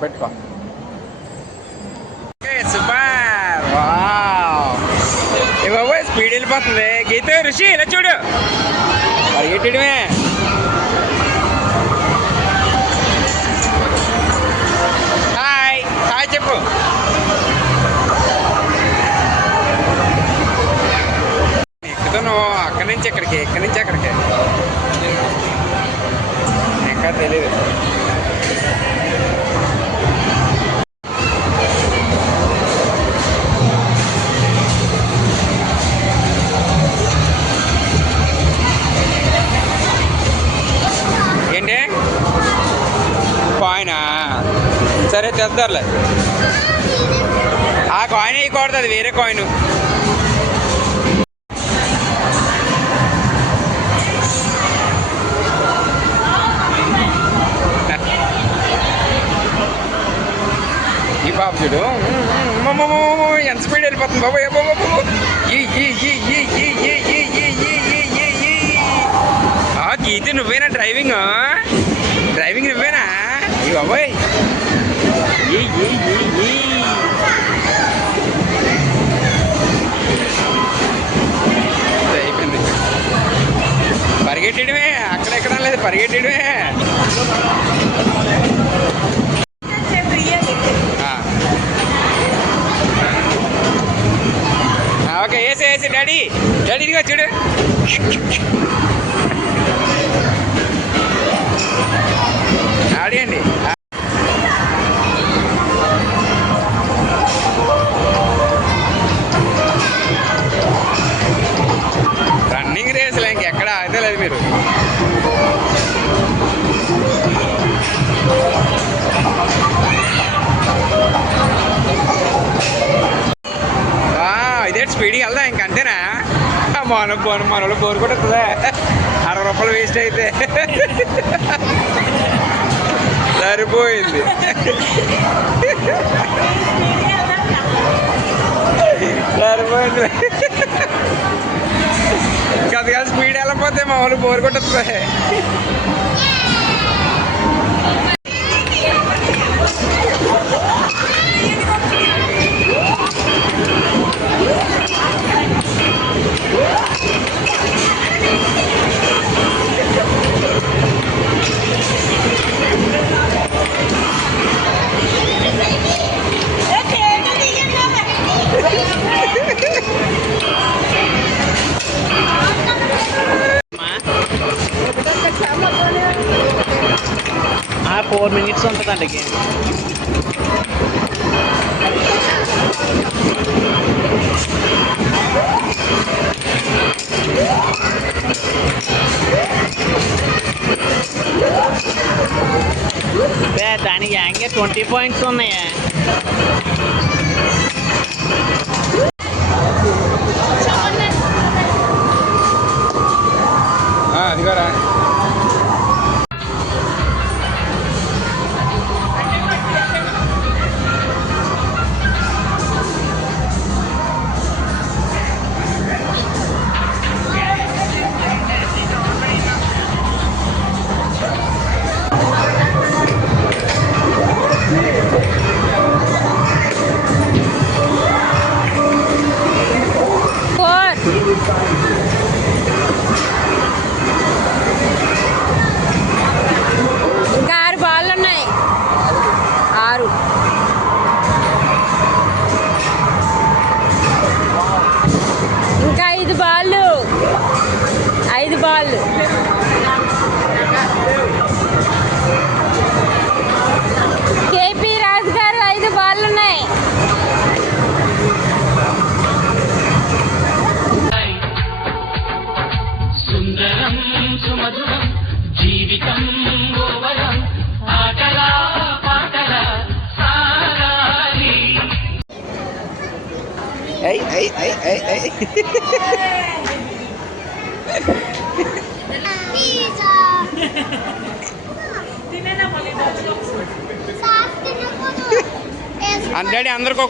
పెట్టుకో. బాబు స్పీడ్ వెళ్ళిపోతుంది. గీత ఋషి ఇలా చూడు, పరిగెట్టడమే. హాయ్ హాయ్ చెప్పు. ఎక్కుతాను అక్కడి నుంచి ఎక్కడికి, ఇక్కడి నుంచి అక్కడికి ఇంకా తెలీదు. ఏంటి కాయినా? సరే తెద్దారులే. ఆ కాయిన్ వేయకూడదు, అది వేరే కాయిన్. ఈ బాబు చూడు ఎంత స్పీడ్ వెళ్ళిపోతుంది బాబు. గీత నువ్వేనా డ్రైవింగ్? డ్రైవింగ్ నువ్వేనా? ఈ బాబోయ్ అయిపోయింది. పరిగెట్టడమే, అక్కడెక్కడ లేదు, పరిగెట్టడమే. ఓకే వేసి వేసి డాడీ. డాడీ ఇదిగో చూడు. ఆడియండి. రన్నింగ్ రేసులు ఇంకెక్కడ ఆగితే లేదు మీరు. ఇదే స్పీడ్గా వెళ్దాం ఇంకంతేనా? మనోళ్ళు బోరు కూడా వస్తుందా? 60 రూపాయలు వేస్ట్ అయితే సరిపోయింది. సరిపోయింది. కొద్దిగా స్పీడ్ వెళ్ళకపోతే మా వాళ్ళు బోరు కొట్టేస్తుంది. ఆ 4 minutes ఉంటుందండి గేమ్. దానికి యాంగే 20 points ఉన్నాయా? అదిగోరా. ఇంకా 6 బాళ్ళు ఉన్నాయి. 6 ఇంకా 5 బాళ్ళు. 5 బాళ్ళు. కేపీ రాజు గారు 5 బాళ్ళు ఉన్నాయి. సుందరం సుమధురం జీవితం గోవరం ఆటలా పాటల సాగాలి. అంటే అందరికీ